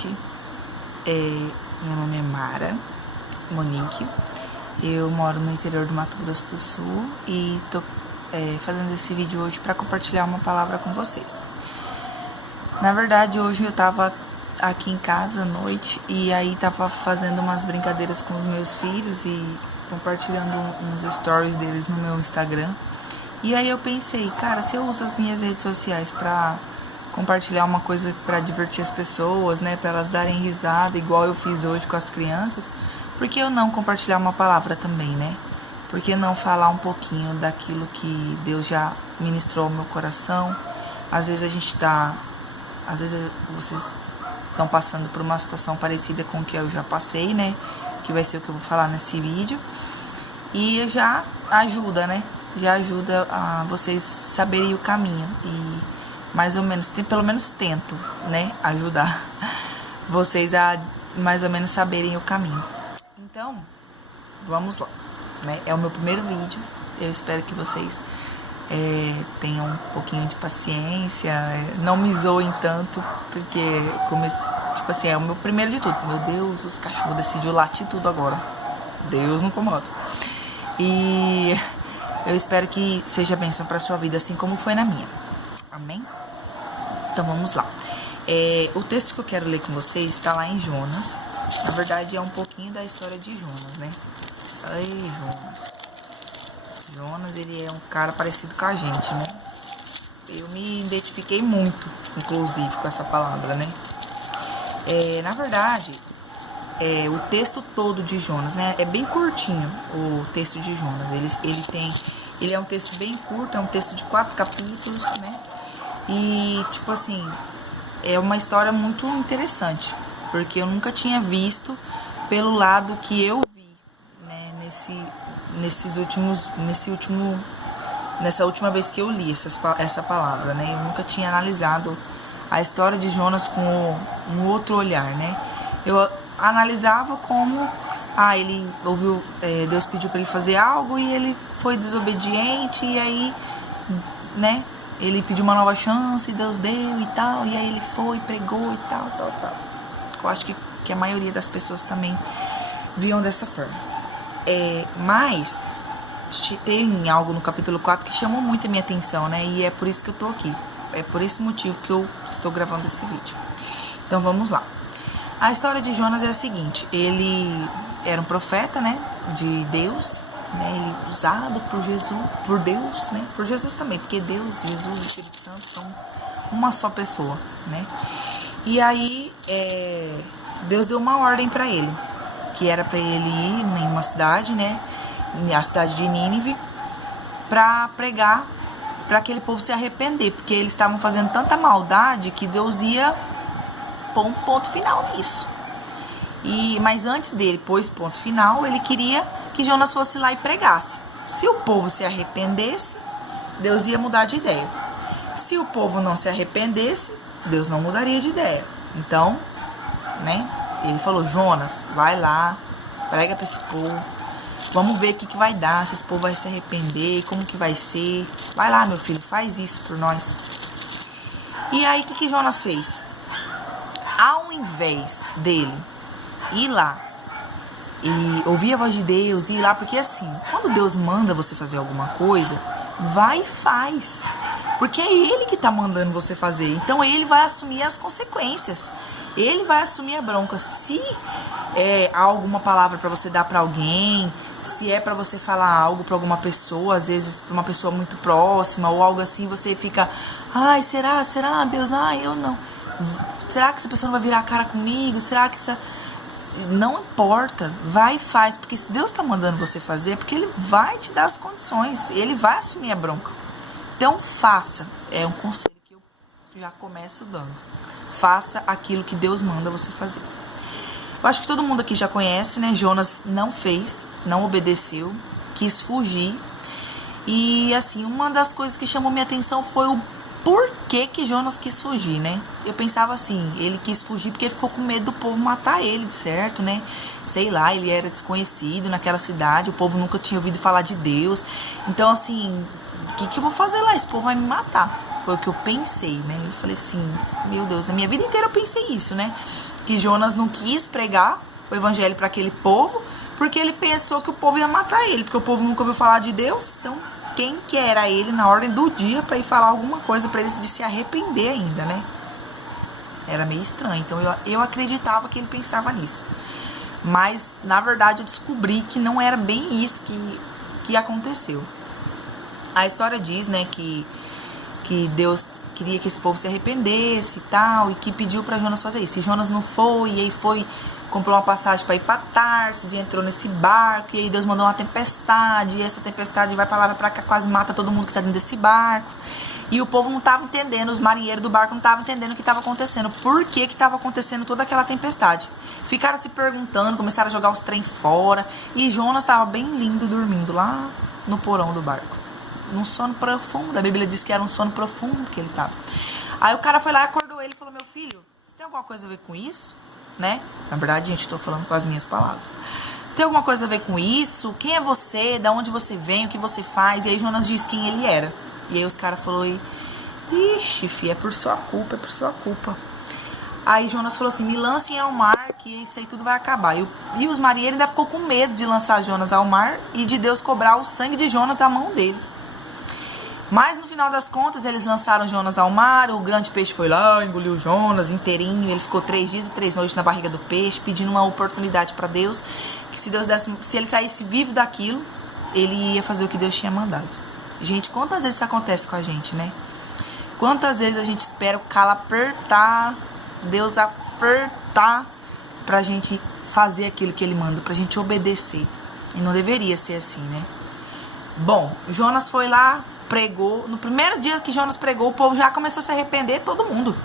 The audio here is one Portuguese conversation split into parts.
noite. Meu nome é Mara Monique. Eu moro no interior do Mato Grosso do Sul e tô fazendo esse vídeo hoje para compartilhar uma palavra com vocês. Na verdade, hoje eu tava aqui em casa à noite e aí tava fazendo umas brincadeiras com os meus filhos e compartilhando uns stories deles no meu Instagram. E aí eu pensei, cara, se eu uso as minhas redes sociais pra compartilhar uma coisa pra divertir as pessoas, né, pra elas darem risada, igual eu fiz hoje com as crianças, por que eu não compartilhar uma palavra também, né? Por que não falar um pouquinho daquilo que Deus já ministrou ao meu coração? Às vezes vocês estão passando por uma situação parecida com o que eu já passei, né? Que vai ser o que eu vou falar nesse vídeo. E já ajuda, né? Já ajuda a vocês saberem o caminho. E mais ou menos, pelo menos tento, né? Ajudar vocês a mais ou menos saberem o caminho. Então, vamos lá, né? É o meu primeiro vídeo. Eu espero que vocês tenham um pouquinho de paciência, não me zoem tanto, porque tipo assim, é o meu primeiro de tudo. Meu Deus, os cachorros decidiram latir tudo agora. Deus no comando. E eu espero que seja bênção para sua vida, assim como foi na minha. Amém? Então vamos lá. O texto que eu quero ler com vocês está lá em Jonas. Na verdade é um pouquinho da história de Jonas, né? Ai, Jonas, ele é um cara parecido com a gente, né? Eu me identifiquei muito, inclusive, com essa palavra, né? Na verdade, o texto todo de Jonas, né? É bem curtinho o texto de Jonas. Ele é um texto bem curto, é um texto de 4 capítulos, né? E, tipo assim, é uma história muito interessante, porque eu nunca tinha visto pelo lado que eu vi, né? Nessa última vez que eu li essa palavra, né? Eu nunca tinha analisado a história de Jonas com um outro olhar, né? Eu analisava como, ele ouviu, Deus pediu para ele fazer algo e ele foi desobediente, e aí, né? Ele pediu uma nova chance, Deus deu e tal, e aí ele foi, pregou e tal. Eu acho que a maioria das pessoas também viam dessa forma. Mas tem algo no capítulo 4 que chamou muito a minha atenção, né? E é por isso que eu tô aqui. É por esse motivo que eu estou gravando esse vídeo. Então vamos lá. A história de Jonas é a seguinte: ele era um profeta, né? De Deus, né? Ele usado por Deus, né? Por Jesus também, porque Deus, Jesus e o Espírito Santo são uma só pessoa, né? E aí Deus deu uma ordem para ele, que era para ele ir em uma cidade, né? A cidade de Nínive, para pregar para aquele povo se arrepender, porque eles estavam fazendo tanta maldade que Deus ia pôr um ponto final nisso. Mas antes dele pôr esse ponto final, ele queria que Jonas fosse lá e pregasse. Se o povo se arrependesse, Deus ia mudar de ideia. Se o povo não se arrependesse, Deus não mudaria de ideia. Então, né? Ele falou: Jonas, vai lá, prega para esse povo. Vamos ver o que vai dar, se esse povo vai se arrepender, como que vai ser. Vai lá, meu filho, faz isso por nós. E aí, o que Jonas fez? Ao invés dele ir lá e ouvir a voz de Deus, ir lá, porque assim, quando Deus manda você fazer alguma coisa, vai e faz. Porque é Ele que tá mandando você fazer. Então Ele vai assumir as consequências. Ele vai assumir a bronca. Se há alguma palavra para você dar para alguém, se é para você falar algo para alguma pessoa, às vezes para uma pessoa muito próxima ou algo assim, você fica: ai, será Deus? Ai, eu não. Será que essa pessoa não vai virar a cara comigo? Será que essa... Não importa, vai e faz, porque se Deus está mandando você fazer, é porque Ele vai te dar as condições, Ele vai assumir a bronca. Então faça, é um conselho que eu já começo dando. Faça aquilo que Deus manda você fazer. Eu acho que todo mundo aqui já conhece, né? Jonas não fez, não obedeceu, quis fugir. E assim, uma das coisas que chamou minha atenção foi o porquê que Jonas quis fugir, né? Eu pensava assim, ele quis fugir porque ele ficou com medo do povo matar ele, de certo, né? Sei lá, ele era desconhecido naquela cidade, o povo nunca tinha ouvido falar de Deus. Então assim, o que eu vou fazer lá? Esse povo vai me matar. Foi o que eu pensei, né? Eu falei assim, meu Deus, a minha vida inteira eu pensei isso, né? que Jonas não quis pregar o evangelho para aquele povo, porque ele pensou que o povo ia matar ele, porque o povo nunca ouviu falar de Deus. Então, quem que era ele na ordem do dia para ir falar alguma coisa para ele de se arrepender ainda, né? Era meio estranho. Então, eu acreditava que ele pensava nisso. Mas, na verdade, eu descobri que não era bem isso que aconteceu. A história diz, né, que Deus queria que esse povo se arrependesse e tal, e que pediu para Jonas fazer isso. E Jonas não foi, e aí foi, comprou uma passagem para ir para Tarsis, e entrou nesse barco, e aí Deus mandou uma tempestade, e essa tempestade vai para lá, vai para cá, quase mata todo mundo que tá dentro desse barco. E o povo não estava entendendo, os marinheiros do barco não estavam entendendo o que estava acontecendo, por que estava acontecendo toda aquela tempestade. Ficaram se perguntando, começaram a jogar os trem fora, e Jonas estava bem lindo dormindo lá no porão do barco. Num sono profundo, a Bíblia diz que era um sono profundo que ele estava. Aí o cara foi lá e acordou ele e falou: meu filho, você tem alguma coisa a ver com isso? Né? Na verdade, gente, estou falando com as minhas palavras. Você tem alguma coisa a ver com isso? Quem é você? Da onde você vem? O que você faz? E aí Jonas disse quem ele era. E aí os caras falaram: ixi, filho, é por sua culpa, é por sua culpa. Aí Jonas falou assim: me lancem ao mar, que isso aí tudo vai acabar. E os marinheiros ainda ficou com medo de lançar Jonas ao mar e de Deus cobrar o sangue de Jonas da mão deles. Mas no final das contas, eles lançaram Jonas ao mar, o grande peixe foi lá, engoliu Jonas inteirinho, ele ficou 3 dias e 3 noites na barriga do peixe, pedindo uma oportunidade para Deus, que se Deus desse, se ele saísse vivo daquilo, ele ia fazer o que Deus tinha mandado. Gente, quantas vezes isso acontece com a gente, né? Quantas vezes a gente espera o calo apertar, Deus apertar, pra gente fazer aquilo que ele manda, pra gente obedecer. E não deveria ser assim, né? Bom, Jonas foi lá, pregou. No primeiro dia que Jonas pregou, o povo já começou a se arrepender, todo mundo.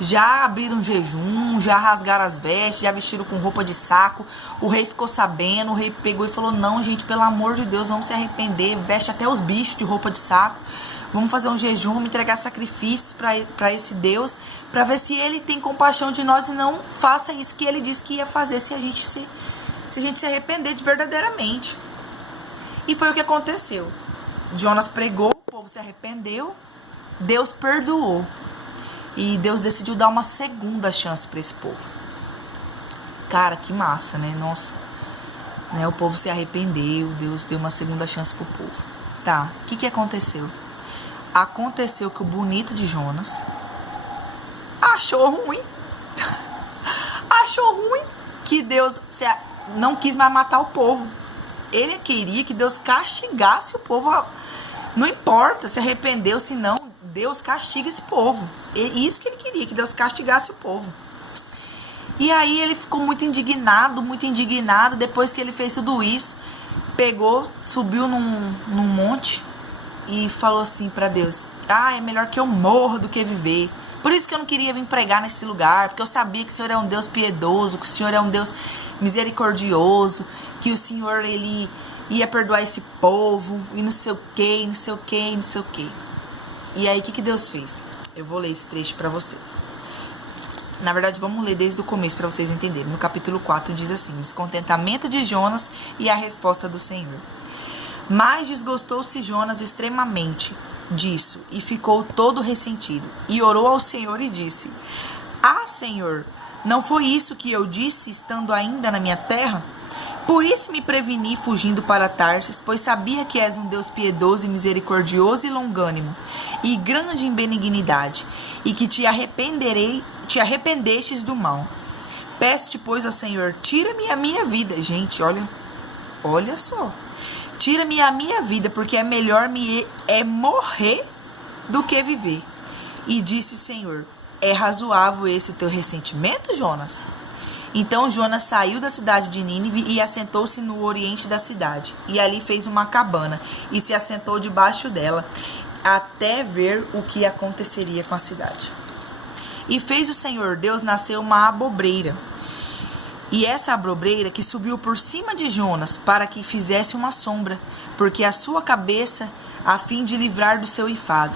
Já abriram jejum, já rasgaram as vestes, já vestiram com roupa de saco. O rei ficou sabendo, o rei pegou e falou: não, gente, pelo amor de Deus, vamos se arrepender. Veste até os bichos de roupa de saco. Vamos fazer um jejum, vamos entregar sacrifícios para esse Deus, para ver se ele tem compaixão de nós e não faça isso que ele disse que ia fazer se a gente se arrepender de verdadeiramente. E foi o que aconteceu. Jonas pregou, o povo se arrependeu, Deus perdoou. E Deus decidiu dar uma segunda chance para esse povo. Cara, que massa, né? Nossa. Né? O povo se arrependeu, Deus deu uma segunda chance pro povo. Tá, o que aconteceu? Aconteceu que o bonito de Jonas achou ruim. Achou ruim que Deus não quis mais matar o povo. Ele queria que Deus castigasse o povo. Não importa se arrependeu, se não, Deus castiga esse povo. Isso que ele queria, que Deus castigasse o povo. E aí ele ficou muito indignado, depois que ele fez tudo isso. Pegou, subiu num monte e falou assim pra Deus: é melhor que eu morra do que viver. Por isso que eu não queria vir pregar nesse lugar, porque eu sabia que o Senhor é um Deus piedoso, que o Senhor é um Deus misericordioso, que o Senhor, ele ia perdoar esse povo, e não sei o que, não sei o que, não sei o que. E aí, o que Deus fez? Eu vou ler esse trecho pra vocês. Na verdade, vamos ler desde o começo para vocês entenderem. No capítulo 4 diz assim: o descontentamento de Jonas e a resposta do Senhor. Mas desgostou-se Jonas extremamente disso e ficou todo ressentido. E orou ao Senhor e disse: Senhor, não foi isso que eu disse estando ainda na minha terra? Por isso me preveni fugindo para Tarsis, pois sabia que és um Deus piedoso e misericordioso e longânimo, e grande em benignidade, e que te arrependestes do mal. Peço-te, pois, ao Senhor, tira-me a minha vida. Gente, olha só. Tira-me a minha vida, porque é melhor morrer do que viver. E disse o Senhor: é razoável esse teu ressentimento, Jonas? Então Jonas saiu da cidade de Nínive e assentou-se no oriente da cidade. E ali fez uma cabana e se assentou debaixo dela, até ver o que aconteceria com a cidade. E fez o Senhor Deus nascer uma abobreira. E essa abobreira que subiu por cima de Jonas, para que fizesse uma sombra, porque a sua cabeça, a fim de livrar do seu enfado.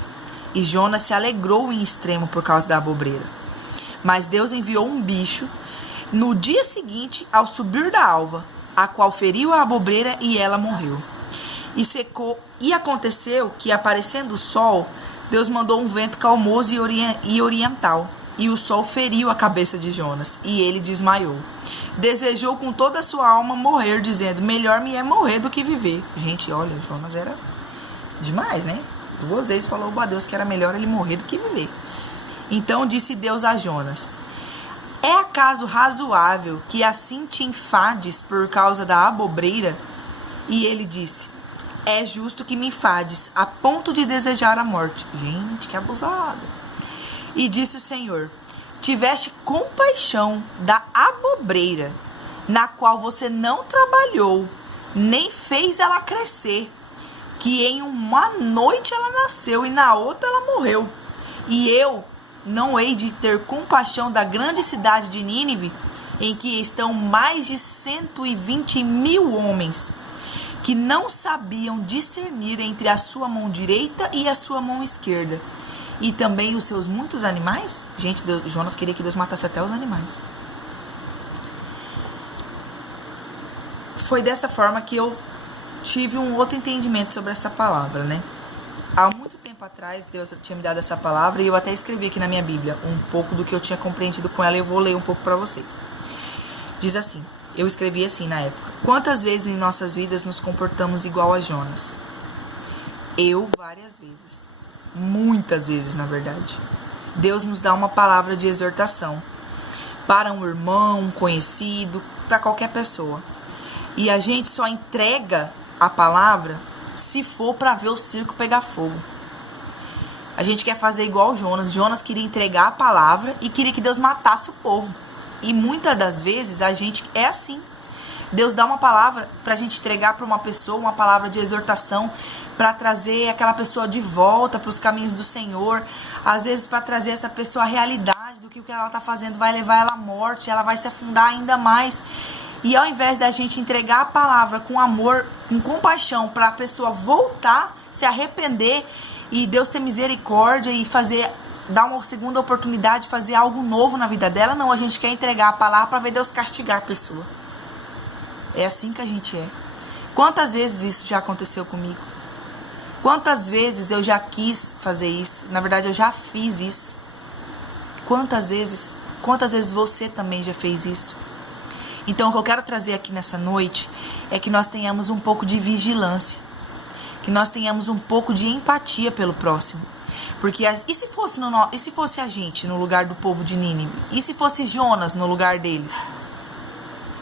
E Jonas se alegrou em extremo por causa da abobreira. Mas Deus enviou um bicho no dia seguinte, ao subir da alva, a qual feriu a abobreira e ela morreu. E secou. E aconteceu que, aparecendo o sol, Deus mandou um vento calmoso e oriental, e o sol feriu a cabeça de Jonas, e ele desmaiou. Desejou com toda a sua alma morrer, dizendo, melhor me é morrer do que viver. Gente, olha, Jonas era demais, né? 2 vezes falou a Deus que era melhor ele morrer do que viver. Então disse Deus a Jonas, é acaso razoável que assim te enfades por causa da abobreira? E ele disse, é justo que me enfades a ponto de desejar a morte. Gente, que abusado. E disse o Senhor, tiveste compaixão da abobreira, na qual você não trabalhou, nem fez ela crescer, que em uma noite ela nasceu e na outra ela morreu. E eu não hei de ter compaixão da grande cidade de Nínive, em que estão mais de 120.000 homens, que não sabiam discernir entre a sua mão direita e a sua mão esquerda, e também os seus muitos animais? Gente, Jonas queria que Deus matasse até os animais. Foi dessa forma que eu tive um outro entendimento sobre essa palavra, né? Há muito tempo atrás, Deus tinha me dado essa palavra e eu até escrevi aqui na minha Bíblia um pouco do que eu tinha compreendido com ela e eu vou ler um pouco para vocês. Diz assim, eu escrevi assim na época, quantas vezes em nossas vidas nos comportamos igual a Jonas? Eu várias vezes. Muitas vezes, na verdade. Deus nos dá uma palavra de exortação para um irmão, um conhecido, para qualquer pessoa. E a gente só entrega a palavra se for para ver o circo pegar fogo. A gente quer fazer igual Jonas. Jonas queria entregar a palavra e queria que Deus matasse o povo. E muitas das vezes a gente é assim. Deus dá uma palavra para a gente entregar para uma pessoa, uma palavra de exortação, para trazer aquela pessoa de volta para os caminhos do Senhor. Às vezes para trazer essa pessoa a realidade do que o que ela está fazendo vai levar ela à morte, ela vai se afundar ainda mais. E ao invés da gente entregar a palavra com amor, com compaixão, para a pessoa voltar, se arrepender e Deus ter misericórdia e dar uma segunda oportunidade de fazer algo novo na vida dela, não, a gente quer entregar a palavra para ver Deus castigar a pessoa. É assim que a gente é. Quantas vezes isso já aconteceu comigo? Quantas vezes eu já quis fazer isso? Na verdade, eu já fiz isso. Quantas vezes você também já fez isso? Então, o que eu quero trazer aqui nessa noite é que nós tenhamos um pouco de vigilância. Que nós tenhamos um pouco de empatia pelo próximo. Porque, e se fosse a gente no lugar do povo de Nínive? E se fosse Jonas no lugar deles?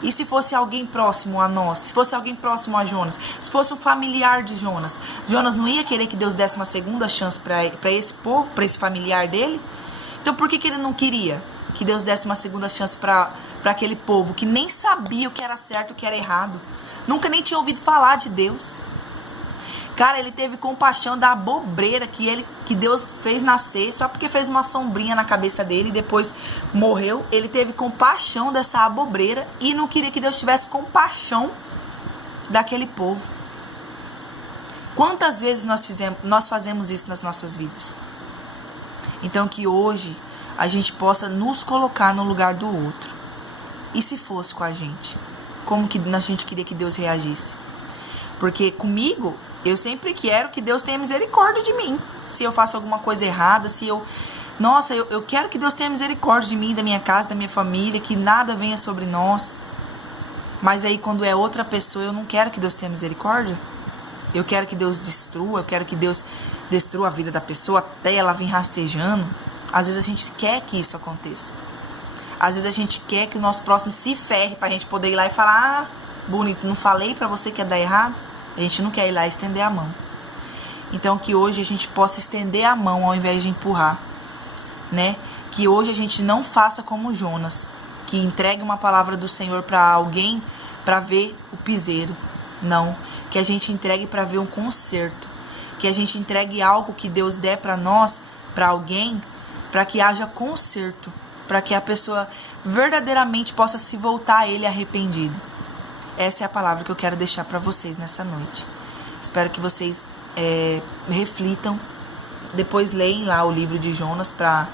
E se fosse alguém próximo a nós? Se fosse alguém próximo a Jonas? Se fosse um familiar de Jonas? Jonas não ia querer que Deus desse uma segunda chance para esse povo, para esse familiar dele? Então por que ele não queria que Deus desse uma segunda chance para aquele povo que nem sabia o que era certo e o que era errado? Nunca nem tinha ouvido falar de Deus. Cara, ele teve compaixão da abobreira que Deus fez nascer, só porque fez uma sombrinha na cabeça dele e depois morreu. Ele teve compaixão dessa abobreira e não queria que Deus tivesse compaixão daquele povo. Quantas vezes nós fazemos isso nas nossas vidas? Então que hoje a gente possa nos colocar no lugar do outro. E se fosse com a gente? Como que a gente queria que Deus reagisse? Porque comigo, eu sempre quero que Deus tenha misericórdia de mim. Se eu faço alguma coisa errada, eu quero que Deus tenha misericórdia de mim, da minha casa, da minha família, que nada venha sobre nós. Mas aí quando é outra pessoa, eu não quero que Deus tenha misericórdia. Eu quero que Deus destrua, eu quero que Deus destrua a vida da pessoa até ela vir rastejando. Às vezes a gente quer que isso aconteça. Às vezes a gente quer que o nosso próximo se ferre pra gente poder ir lá e falar, bonito, não falei pra você que ia dar errado? A gente não quer ir lá e estender a mão. Então que hoje a gente possa estender a mão ao invés de empurrar, né? Que hoje a gente não faça como Jonas, que entregue uma palavra do Senhor para alguém para ver o piseiro. Não, que a gente entregue para ver um conserto. Que a gente entregue algo que Deus der para nós, para alguém, para que haja conserto, para que a pessoa verdadeiramente possa se voltar a Ele arrependido. Essa é a palavra que eu quero deixar para vocês nessa noite. Espero que vocês reflitam. Depois leem lá o livro de Jonas para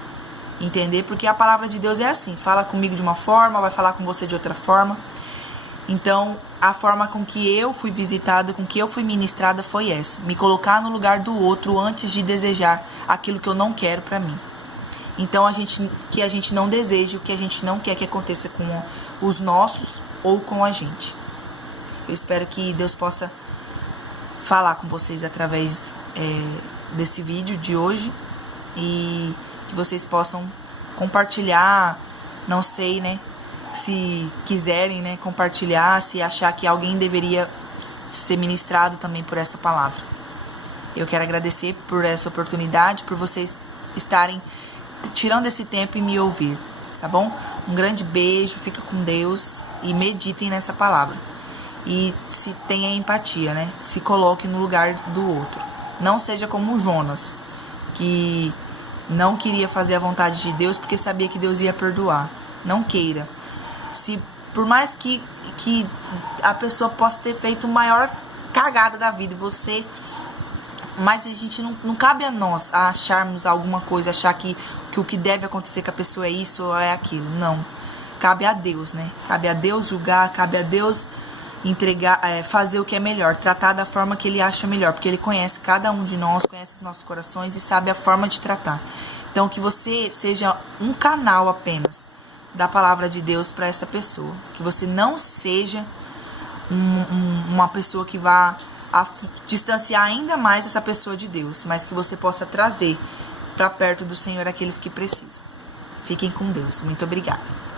entender. Porque a palavra de Deus é assim. Fala comigo de uma forma, vai falar com você de outra forma. Então, a forma com que eu fui visitada, com que eu fui ministrada foi essa. Me colocar no lugar do outro antes de desejar aquilo que eu não quero para mim. Então que a gente não deseje o que a gente não quer que aconteça com os nossos ou com a gente. Eu espero que Deus possa falar com vocês através desse vídeo de hoje e que vocês possam compartilhar, não sei, né, se quiserem, né, compartilhar, se achar que alguém deveria ser ministrado também por essa palavra. Eu quero agradecer por essa oportunidade, por vocês estarem tirando esse tempo e me ouvir, tá bom? Um grande beijo, fica com Deus e meditem nessa palavra. E se tenha empatia, né? Se coloque no lugar do outro. Não seja como Jonas, que não queria fazer a vontade de Deus porque sabia que Deus ia perdoar. Não queira. Por mais que a pessoa possa ter feito a maior cagada da vida, mas a gente não cabe a nós acharmos alguma coisa, achar que o que deve acontecer com a pessoa é isso ou é aquilo. Não. Cabe a Deus, né? Cabe a Deus julgar, cabe a Deus entregar, fazer o que é melhor, tratar da forma que Ele acha melhor, porque Ele conhece cada um de nós, conhece os nossos corações e sabe a forma de tratar. Então, que você seja um canal apenas da palavra de Deus para essa pessoa. Que você não seja uma pessoa que vá distanciar ainda mais essa pessoa de Deus, mas que você possa trazer para perto do Senhor aqueles que precisam. Fiquem com Deus. Muito obrigada.